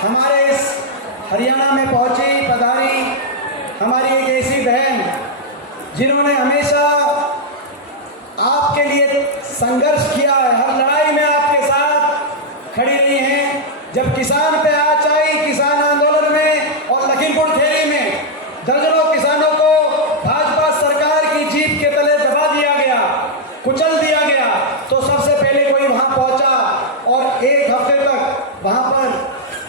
हमारे इस हरियाणा में पहुंची पधारी हमारी एक ऐसी बहन जिन्होंने हमेशा आपके लिए संघर्ष किया है, हर लड़ाई में आपके साथ खड़ी रही हैं। जब किसान पे आँच आई, किसान आंदोलन में और लखीमपुर खीरी में दर्जनों किसानों को भाजपा सरकार की जीप के तले दबा दिया गया, कुचल दिया गया, तो सबसे पहले कोई वहां पहुंचा और एक हफ्ते तक वहां पर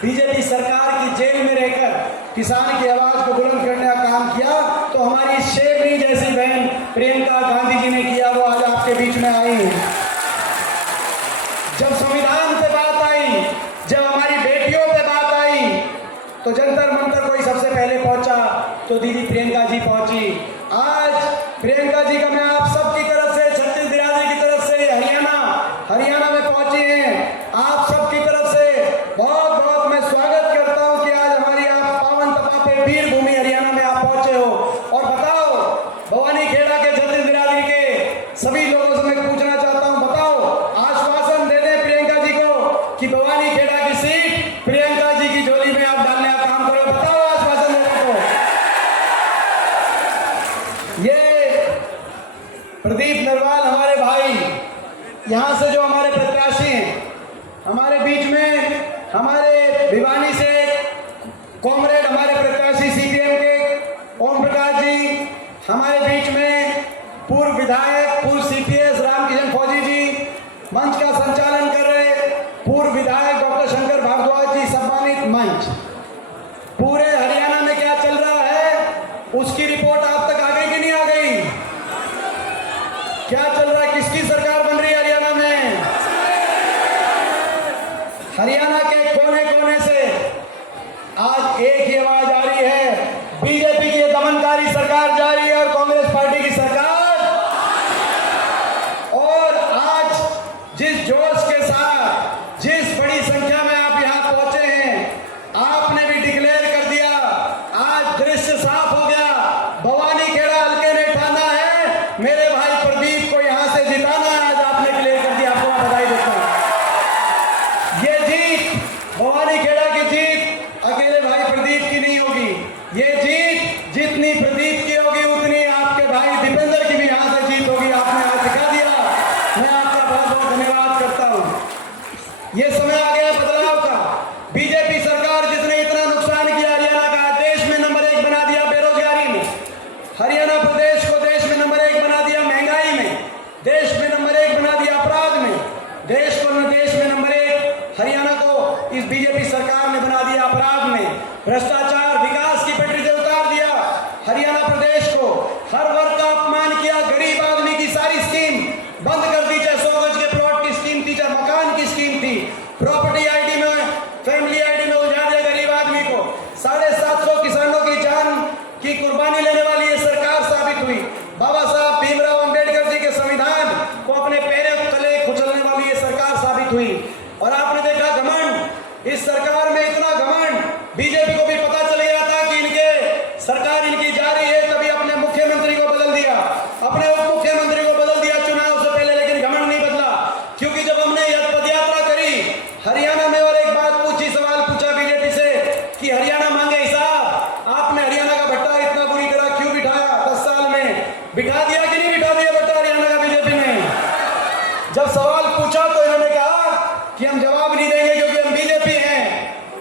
बीजेपी सरकार की जेल में रहकर किसान की आवाज को बुलंद करने का काम किया। तो हमारी शेरनी जैसी बहन प्रियंका गांधी जी ने किया, वो आज आपके बीच में आई। जब संविधान पे बात आई, जब हमारी बेटियों पे बात आई, तो जंतर मंतर कोई सबसे पहले पहुंचा तो दीदी प्रियंका जी पहुंची। आज प्रियंका जी का मैं आप सबकी तरफ से, छत्तीस बिरादरी की तरफ से हरियाणा में पहुंची हैं, आप सबकी तरफ से बहुत बहुत मैं स्वागत करता हूं कि आज हमारी आप पावन तपापे वीर भूमि हरियाणा में आप पहुंचे हो। और बताओ, भवानी खेड़ा के छत्तीस बिरादरी के सभी लोगों से मैं पूछना चाहता हूं, बताओ, आश्वासन दे दें प्रियंका जी को कि भवानी खेड़ा की सीट प्रियंका जी की झोली में आप डालने का काम करो। बताओ, आश्वासन देने को। ये प्रदीप नरवाल हमारे भाई, यहाँ से जो हमारे प्रत्याशी हैं, हमारे बीच में हमारे भिवानी से कॉमरेड हमारे प्रत्याशी सीपीएम के ओम प्रकाश जी, हमारे बीच में पूर्व विधायक, पूर्व सीपीएस रामकिशन फौजी जी, मंच का संचालन कर रहे पूर्व विधायक डॉक्टर शंकर भारद्वाज जी, सम्मानित मंच। पूरे हरियाणा में क्या चल रहा है उसकी रिपोर्ट आप तक आ गई कि नहीं आ गई? क्या चल रहा है, किसकी सरकार बन रही है हरियाणा में? हरियाणा के कोने कोने से आज एक ही आवाज आ रही है, बीजेपी की दमनकारी सरकार जा रही है और कांग्रेस पार्टी की सरकार। और आज जिस जोश के साथ, जिस बड़ी संख्या में आप यहां पहुंचे हैं, आपने भी डिक्लेयर कर दिया, आज दृश्य साफ हो गया, भवानी खेड़ा हल्के ने ठाना है मेरे भाई प्रदीप को यहां से जिताना है। आज आपने क्लियर कर दिया, आपको मैं बधाई देता हूं। ये जीत, भवानी खेड़ा की जीत अकेले भाई प्रदीप की नहीं होगी, ये जीत जितनी प्रदीप की होगी उतनी आपके भाई दीपेंद्र की भी यहां से जीत होगी। आपने आज दिखा दिया, मैं आपका बहुत बहुत धन्यवाद करता हूं। ये समय आ गया बदलाव का। बीजेपी सरकार जिसने इतना नुकसान किया हरियाणा का, देश में नंबर 1 बना दिया बेरोजगारी में, हरियाणा प्रदेश को देश में नंबर 1 बना दिया महंगाई में, देश में नंबर 1 बना दिया अपराध में, देश में नंबर 1 हरियाणा को इस बीजेपी सरकार ने बना दिया अपराध में, भ्रष्टाचार, विकास की पटरी से उतार दिया हरियाणा प्रदेश को, हर वर्ग का अपमान किया, गरीब आदमी की सारी स्कीम बंद कर दी, चाहे 100 गज के प्लॉट की स्कीम थी, चाहे मकान की स्कीम थी, प्रॉपर्टी आईडी में, फैमिली आईडी में उलझा दिया गरीब आदमी को। 750 किसानों की जान की कुर्बानी लेने वाली ये सरकार साबित हुई। बाबा साहब भीमराव अंबेडकर जी के संविधान को अपने पैरों तले कुचलने वाली ये सरकार साबित हुई। और आपने देखा घमंड, इस सरकार में इतना घमंड, बीजेपी को भी पता चल गया था कि इनके सरकार इनकी जा रही है, तभी अपने मुख्यमंत्री को बदल दिया, अपने उप मुख्यमंत्री को बदल दिया चुनाव से पहले, लेकिन घमंड नहीं बदला। क्योंकि जब हमने यह पदयात्रा करी हरियाणा में और एक बात पूछी, सवाल पूछा बीजेपी से कि हरियाणा मांगे हिसाब, आपने हरियाणा का भट्टा इतना बुरी तरह क्यों बिठाया? 10 साल में बिठा दिया कि नहीं बिठा दिया भट्टा हरियाणा का बीजेपी ने? जब सवाल पूछा तो इन्होंने कहा कि हम जवाब नहीं देंगे क्योंकि हम बीजेपी हैं,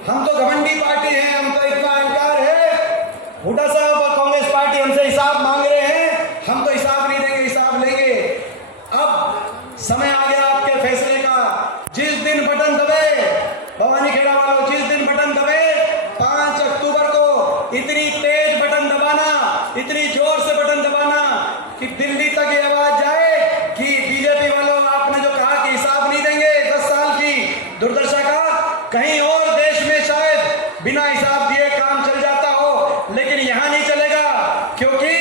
हम तो घमंडी पार्टी हैं, हम तो इतना अहंकार है, हुड्डा साहब और कांग्रेस पार्टी हमसे हिसाब मांग रहे हैं, हम तो हिसाब नहीं देंगे, हिसाब लेंगे। अब समय आ गया आपके फैसले का। जिस दिन बटन दबे, भवानी खेड़ा वालों, जिस दिन बटन दबे 5 अक्टूबर को इतनी तेज बटन दबाना, इतनी जोर से बटन दबाना कि दिल्ली तक ये आवाज जाए कि बीजेपी वालों, आपने जो कहा कि हिसाब नहीं देंगे 10 साल की दुर्दशा का, कहीं और देश में शायद बिना हिसाब दिए काम चल जाता हो, लेकिन यहां नहीं चलेगा क्योंकि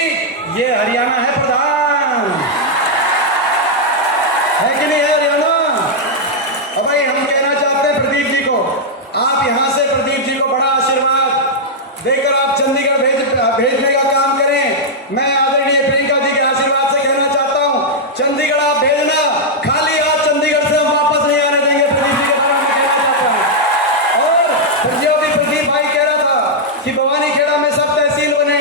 ये हरियाणा है प्रधान, है कि नहीं है हरियाणा? और भाई हम कहना चाहते हैं प्रदीप जी को, आप यहां से प्रदीप जी को बड़ा आशीर्वाद देकर आप चंडीगढ़ भेजने का काम करें। मैं आदरणीय प्रियंका जी के आशीर्वाद से कहना चाहता हूं, चंडीगढ़ आप भेजना, खाली हाथ चंडीगढ़ से हम वापस नहीं आने देंगे। प्रदीप जी के बारे में कहना चाहता हूं। और प्रतियोगी प्रदीप भाई कह रहा था कि भवानीखेड़ा में सब तहसील बने,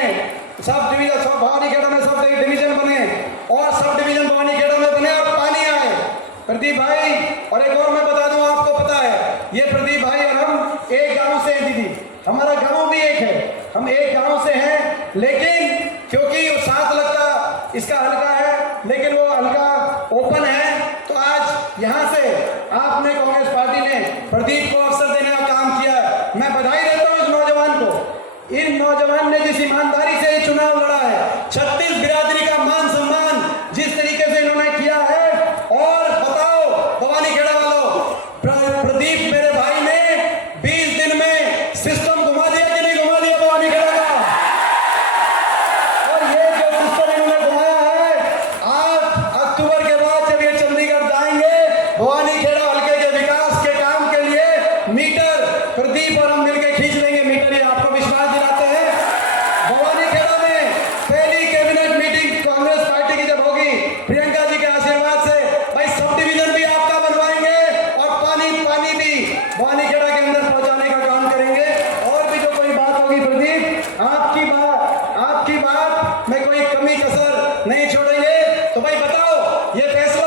सब डिवीजन, सब भवानीखेड़ा में सब डिवीजन बने और सब डिवीजन भवानीखेड़ा में बने और पानी आए। प्रदीप भाई, और एक और मैं बता दूं, आपको पता है ये प्रदीप भाई और हम एक गांव से हैं दीदी, हमारा गांव भी एक है, हम एक गांव से हैं, लेकिन क्योंकि वो 7 लगता इसका हल्का है, लेकिन वो हल्का ओपन है, तो आज यहां से आपने कांग्रेस पार्टी ने प्रदीप को अवसर देने का काम किया है। मैं बधाई देता हूं इस नौजवान को। इन नौजवान ने जिस ईमानदारी से ये चुनाव लड़ा है, 36 बिरादरी का मान सम्मान जिस तरीके से इन्होंने किया है, और बताओ भवानीखेड़ा वालों, प्रदीप मेरे भाई ने 20 दिन में सिस्टम घुमा दिया कि नहीं घुमा दिया भवानीखेड़ा का? और ये जो सिस्टम इन्होंने घुमाया है, आज अक्टूबर के बाद जब ये चंडीगढ़ जाएंगे, भवानीखेड़ा हल्के के विकास के काम के लिए मीटर प्रदीप और हम मिलकर खींच लेंगे मीटर, ये आपको विश्वास दिलाते हैं। भवानीखेड़ा में पहली कैबिनेट मीटिंग कांग्रेस पार्टी की जब होगी, प्रियंका जी के आशीर्वाद से भाई सब डिवीजन भी आपका बनवाएंगे और पानी भी भवानीखेड़ा के अंदर पहुंचाने का काम करेंगे। और भी जो कोई बात होगी प्रदीप, आपकी बात में कोई कमी कसर नहीं छोड़ेंगे। तो भाई बताओ, ये फैसला